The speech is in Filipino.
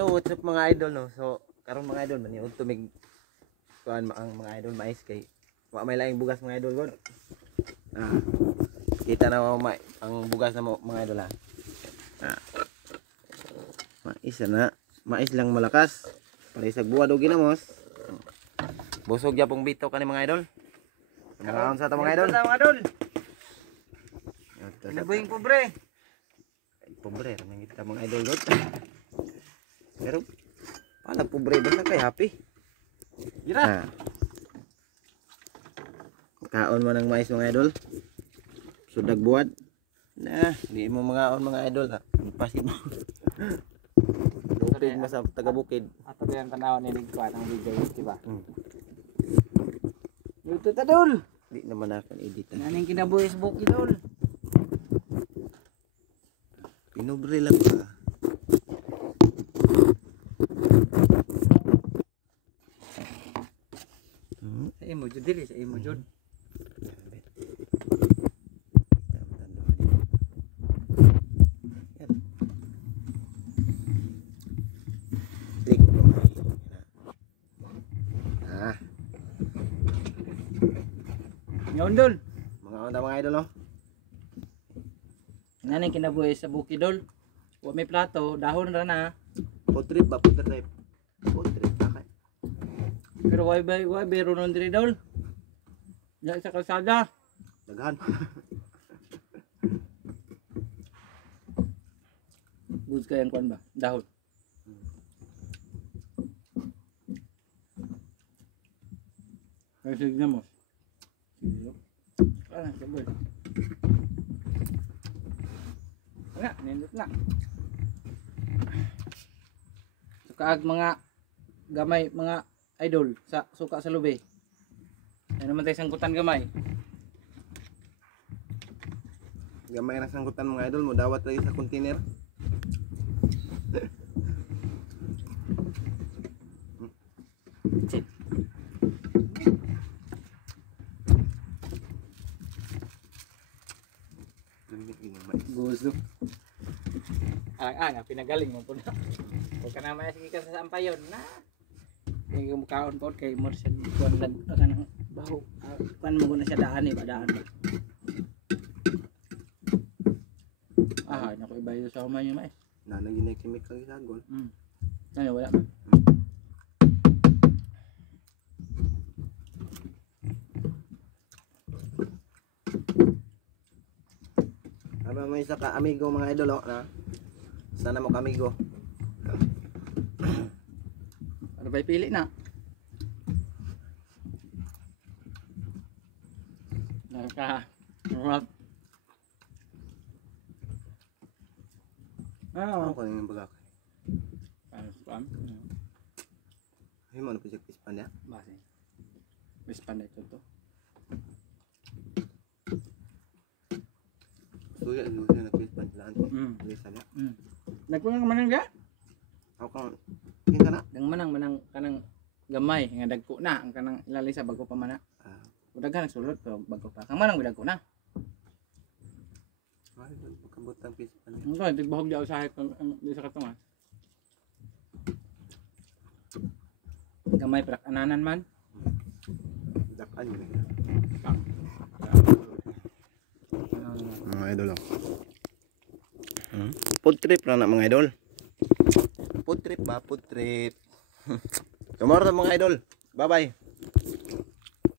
So what's up mga idol no. So karon mga idol maniud tumig kuan ang mga idol mais kay wa may laing bugas mga idol god. Kita na mo ang bugas na mo mga idol ha. Mais na. Mais lang malakas. Parisag buwad og ginamos. Busog yapong bito kani mga idol. Nakaon sa ta mga idol. Mga idol. Nabuhing pobre. Pobre ramang kita mga idol god. Pero pala pobre basta kay happy. Gira. Kaon mo ng mais mga idol. Sudag buwad. Nah, di mo mga mga idol ha. Pasti mo. Lupig mo sa taga bukid. Ato ba yung tanaw ni Ligkuan ang video, di ba? Yuto ta dol. Di naman akan edit. Naning kinabuhi sa bukid dol. Pinobre lang ba? Sa imo jud dili, sa imo jud. Nyon dol. Mga onda mga idol no. Naning kinabuhi sa bukid dol. Wa may plato, dahon ra na. Food trip ba? Food trip. Food trip bakit? Pero why ron diri dol? Ya sa kalsada. Daghan. Goods kayang kuan ba? Dahon. Kasi ginamos. Ah, sabay. Wala, nindot na. Sukaag mga gamay, mga idol sa suka sa lube. Ano naman tayo sangkutan gamay. Gamay na sangkutan mga idol mo dawat lagi sa container. Chip. Gusto. Pinagaling mo po na. Huwag ka na may sige ka sa sampayon na. Yung mukhaon po kay mo sa kuwan lang kanang baho. Kuwan mo na siya daan ba daan ba. Naku iba yung sa kumain yung mais. Nanagin na chemical gisagol. Ano wala ba? Aba may isa ka amigo mga idol na. Sana mo ka amigo. Ano ba pili na? Rock. Ano ko yung bagak? Spam. Ay mo na pisik pispan ya. Base. Spam ito to. Suya yung suya na pispan laan ko. Bisa ya. Nagpunang manang ga? Ako kang kinsa na? Dang manang kanang gamay nga dagko na ang kanang ilalay sa bago pa mana. Daghan nagsulod pero bago pa. Kang manang dagko na. Ay, pagkabutang pispan. Ang tigbahog di usahay di sa katunga. Gamay prak ananan man. Dakan yun. Mga idol lang. Food trip lang na mga idol. Food trip ba? Food trip. Tomorrow mga idol. Bye bye.